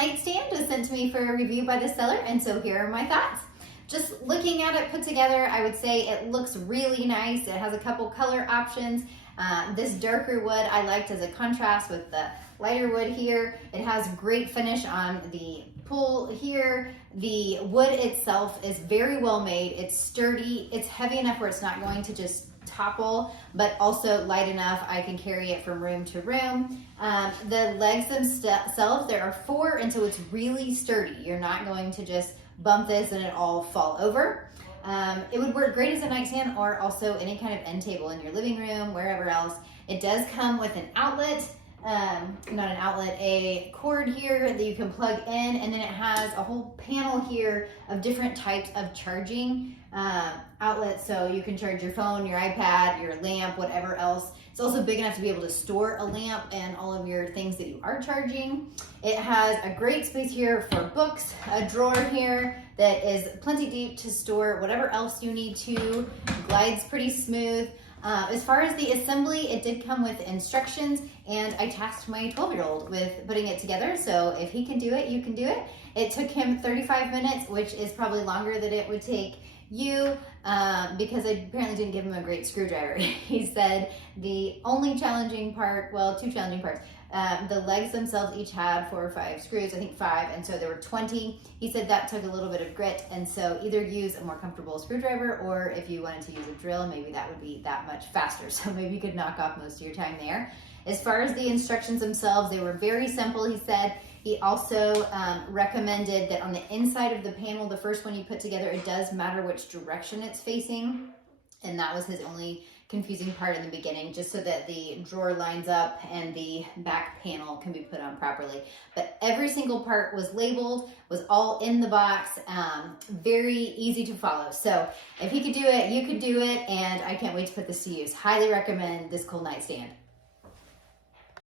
nightstand was sent to me for a review by the seller, and so here are my thoughts. Just looking at it put together, I would say it looks really nice. It has a couple color options. This darker wood I liked as a contrast with the lighter wood here. It has great finish on the pull here. The wood itself is very well made. It's sturdy. It's heavy enough where it's not going to just topple, but also light enough I can carry it from room to room. The legs themselves, there are 4, and so it's really sturdy. You're not going to just bump this and it all fall over. It would work great as a nightstand or also any kind of end table in your living room, wherever else. It does come with an outlet, not an outlet, a cord here that you can plug in, and then it has a whole panel here of different types of charging outlets, so you can charge your phone, your iPad, your lamp, whatever else. It's also big enough to be able to store a lamp and all of your things that you are charging. It has a great space here for books, a drawer here that is plenty deep to store whatever else you need to. Glides pretty smooth. As far as the assembly, it did come with instructions, and I tasked my 12-year-old with putting it together, so if he can do it, you can do it. It took him 35 minutes, which is probably longer than it would take you, because I apparently didn't give him a great screwdriver. He said the only challenging part, well, 2 challenging parts, the legs themselves each had 4 or 5 screws, I think 5, and so there were 20. He said that took a little bit of grit, and so either use a more comfortable screwdriver, or if you wanted to use a drill, maybe that would be that much faster, so maybe you could knock off most of your time there. As far as the instructions themselves, they were very simple, he said. He also recommended that on the inside of the panel, the first one you put together, it does matter which direction it's facing. And that was his only confusing part in the beginning, just so that the drawer lines up and the back panel can be put on properly. But every single part was labeled, was all in the box, very easy to follow. So if he could do it, you could do it, and I can't wait to put this to use. Highly recommend this cool nightstand.